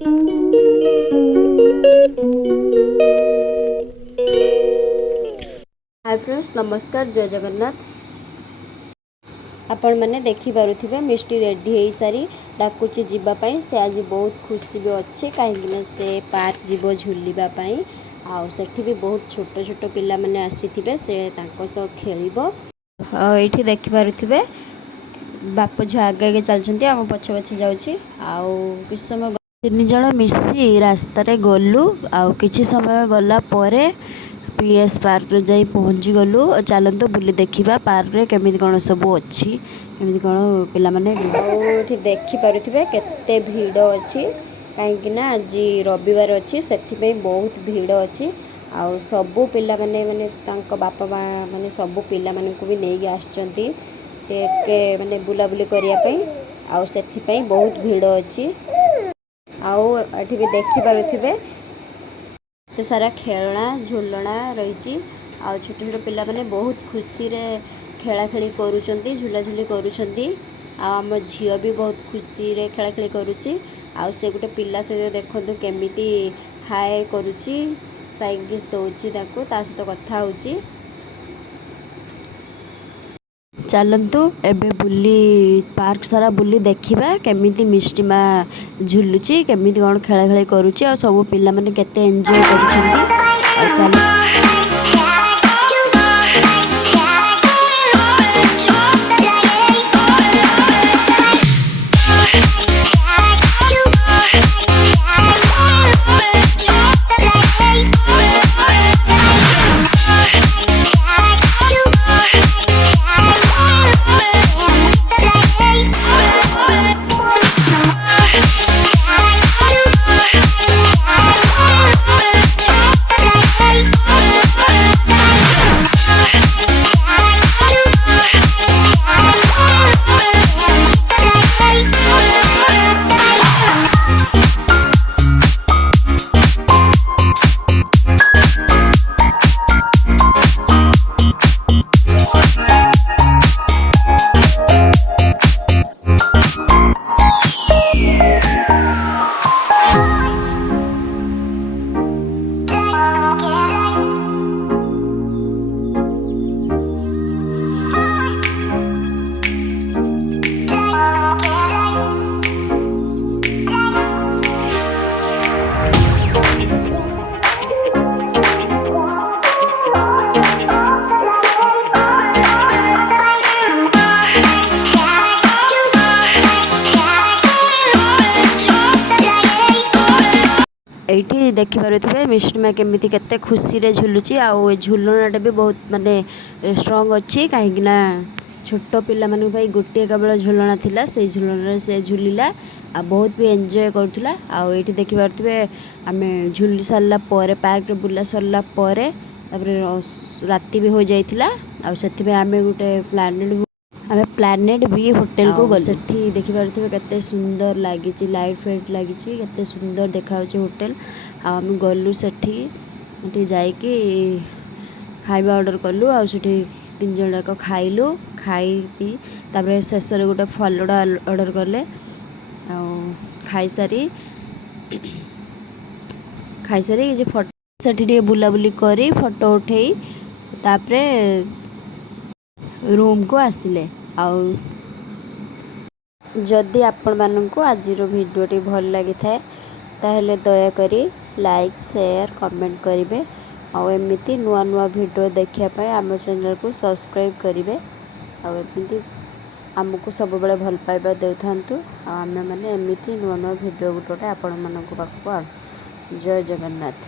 Hi friends, नमस्कार, जय जगन्नाथ। आपण मैंने देखि पारुथिबे मिष्टी रेडी हो सारी डाकुची जीवाई। से आज बहुत खुशी भी अच्छे कहीं से पार्क जीव झुलवा आठी भी बहुत छोट छोट पिला माने आसीथिबे से तांको सह खेलिबो। एठी देखि पारुथिबे बाप झियो आगे आगे चलछंती, आम पछे पछे जाउछि। आउ किछ समय तीन जण मिसी रास्ता रे गलु। आउ किछि समय गला परे पीएस पार्क रे जाई पहुँची गलु। चलतु बुली देखिबा पार्क रे केमिति कोन सब अछि, केमिति कोन पिला माने एठी देखि पारुथिबे केते भीड़ अछि। काहेकि ना आज रविवार अछि, सेथि पे बहुत भीड़ अछि। आउ सबु पिला माने माने तांको बापा माने सबु पिला माने को भी नेई आछंती के माने बुलाबुली करिया पई। आउ सेथि पे बहुत भीड़ अछि। आउ एठी भी देखि पारुथिबे ते सारा खेलना झुलना रही। आ छोट छोट पिला माने बहुत खुशी रे खेला खेली करूचंती, झुलाझुली करूचंती। आम झियो भी बहुत खुशी रे खेला खेली करूची। आ से गोटे पिला सहित देखंतु केमिति हाय करूची, फ्लाइंग किस दउची ताको, ता सहित कथा होची। चलतु एबे बुली पार्क सारा बुली देखिबा केमिति मिष्टी मा झुलुची, केमिति कोन खेला खेली करूची। आ सब पिला माने केते एन्जॉय करूचंती। आ चल एठी देखि पारुथिबे मिष्टी मा केमिति केते खुशी रे झुलुची। आ झुलनाटा भी बहुत माने स्ट्रांग अछि। काहेकि ना छोट पिला माने भाई गोटे केवल झुलना थिला, से झुलना से झुलिला आ बहुत भी एन्जॉय करथुला। आ एठी देखि पारुथिबे आमे झुली सारला परे पार्क रे बुला सरला परे तापरे राती भी हो जाइथिला। आ सेथि पे आमे गुटे प्लानेट भी होटल को गल। सेठी देखि पारुथिबे केते सुंदर लागिची, लाइट फाइट लागिची, केते सुंदर देखाउची होटल। आ हम गलु सेठी जाई कि खाइबा ऑर्डर कलु। आ सेठी तीन जण जाक खाइलु, खाई पी तापरे शेष रे गुटे फलडा ऑर्डर करले। आ खाई सारी जे फोटो सेठी टे बुलाबुली करी फोटो उठेई तापरे रूम को आसिले। आउ जदि आपण माननकु आजिरो भिडियोटी भल लगी थाए ताहेले दया करी लाइक शेयर कमेंट करिवे। आउ एमिति नुआ नुआ भिडियो देखिया पाए आम चैनल को सब्सक्राइब करिवे। आउ एमिति आमको सब बेले भल पाइबा देउथांतु। आ आमे माने एमिति नुआ नुआ भिडियो गुटोटे आपण माननकु पाखु। जय जगन्नाथ।